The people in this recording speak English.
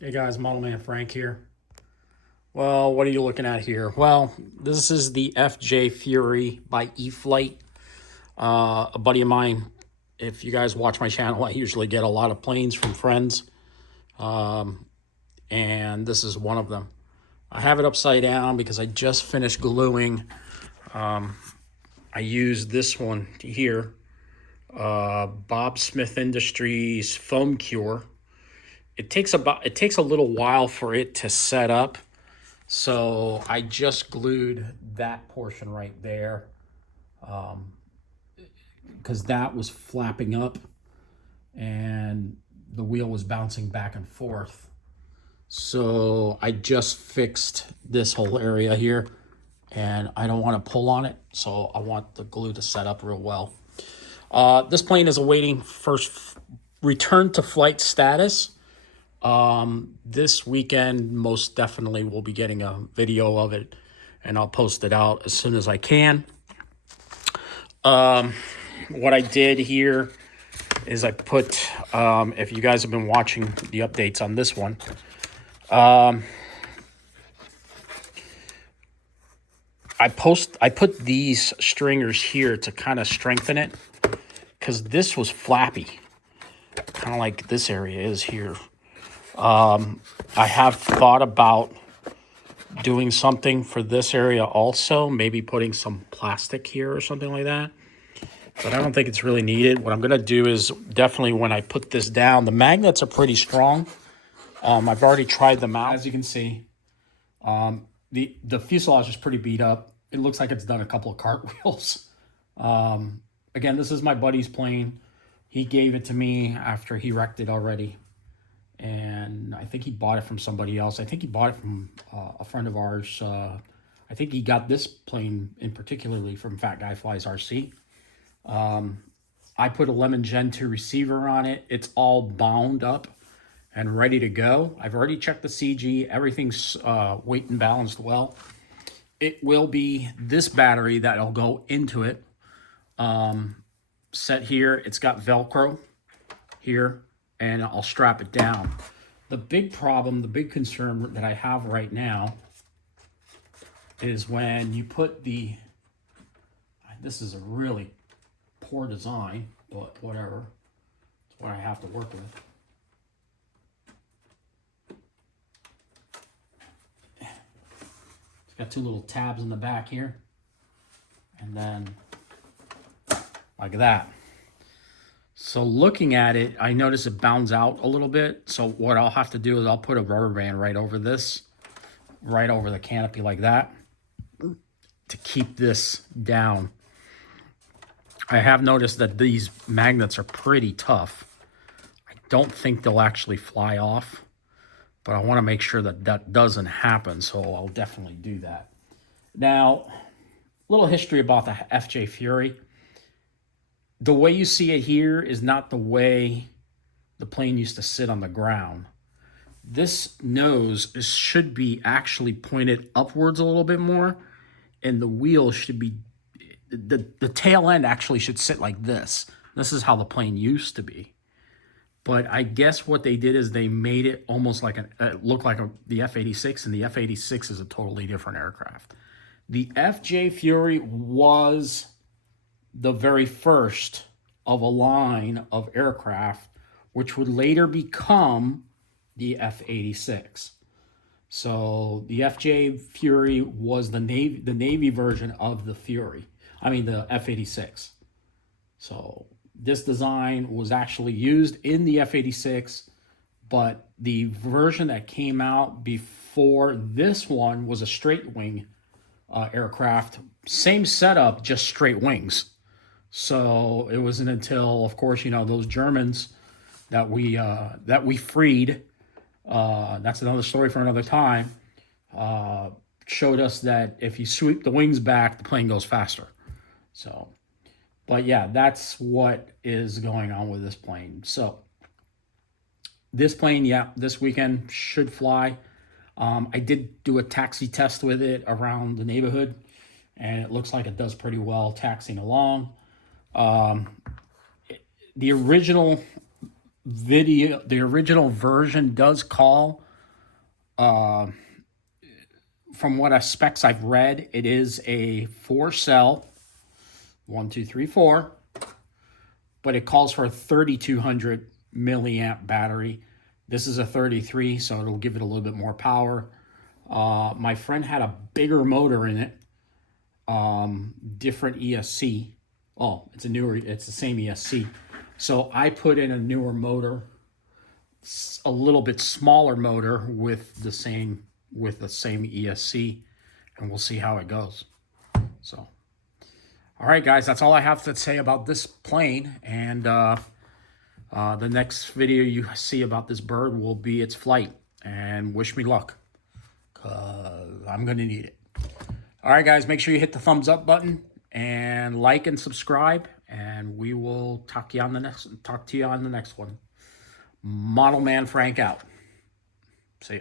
Hey guys, Model Man Frank here. Well, what are you looking at here? Well, this is the FJ Fury by EFlite. A buddy of mine, if you guys watch my channel, I usually get a lot of planes from friends. And this is one of them. I have it upside down because I just finished gluing. I used this one here, Bob Smith Industries Foam Cure. It takes a little while for it to set up. So I just glued that portion right there because that was flapping up and the wheel was bouncing back and forth. So I just fixed this whole area here and I don't want to pull on it. So I want the glue to set up real well. This plane is awaiting first return to flight status. This weekend, most definitely we'll be getting a video of it and I'll post it out as soon as I can. What I did here is I put, if you guys have been watching the updates on this one, I put these stringers here to kind of strengthen it because this was flappy, kind of like this area is here. I have thought about doing something for this area also, maybe putting some plastic here or something like that. But I don't think it's really needed. What I'm going to do is definitely when I put this down, the magnets are pretty strong. I've already tried them out. As you can see, the fuselage is pretty beat up. It looks like it's done a couple of cartwheels. Again, this is my buddy's plane. He gave it to me after he wrecked it already. And I think he bought it from somebody else. I think he bought it from a friend of ours. I think he got this plane in particularly from Fat Guy Flies RC. I put a Lemon Gen 2 receiver on it. It's all bound up and ready to go. I've already checked the CG. Everything's weight and balanced well. It will be this battery that'll go into it. Set here. It's got Velcro here. And I'll strap it down. The big problem, the big concern that I have right now is when you put the, this is a really poor design, but whatever. It's what I have to work with. It's got two little tabs in the back here. And then like that. So looking at it, I notice it bounds out a little bit. So what I'll have to do is I'll put a rubber band right over this, right over the canopy like that to keep this down. I have noticed that these magnets are pretty tough. I don't think they'll actually fly off, but I want to make sure that that doesn't happen. So I'll definitely do that. Now, a little history about the FJ Fury. The way you see it here is not the way the plane used to sit on the ground. This nose should be actually pointed upwards a little bit more, and the wheel should be, the tail end actually should sit like this. This is how the plane used to be. But I guess what they did is they made it almost like look like the F-86, and the F-86 is a totally different aircraft. The FJ Fury was the very first of a line of aircraft, which would later become the F-86. So the FJ Fury was the Navy version of the Fury. I mean, the F-86. So this design was actually used in the F-86, but the version that came out before this one was a straight wing aircraft. Same setup, just straight wings. So it wasn't until, of course, you know, those Germans that we freed, that's another story for another time, showed us that if you sweep the wings back, the plane goes faster. So, but yeah, that's what is going on with this plane. So this plane, yeah, this weekend should fly. I did do a taxi test with it around the neighborhood, and it looks like it does pretty well taxiing along. The original video, the original version does call from what specs I've read, it is a 4-cell, 1, 2, 3, 4, but it calls for a 3,200 milliamp battery. This is a 33, so it'll give it a little bit more power. My friend had a bigger motor in it, different ESC. Oh, it's the same ESC. So I put in a newer motor, a little bit smaller motor with the same ESC, and we'll see how it goes. So, all right, guys, that's all I have to say about this plane. And the next video you see about this bird will be its flight. And wish me luck, because I'm going to need it. All right, guys, make sure you hit the thumbs up button and like and subscribe. And we will talk to you on the next one. Model Man Frank out. See ya.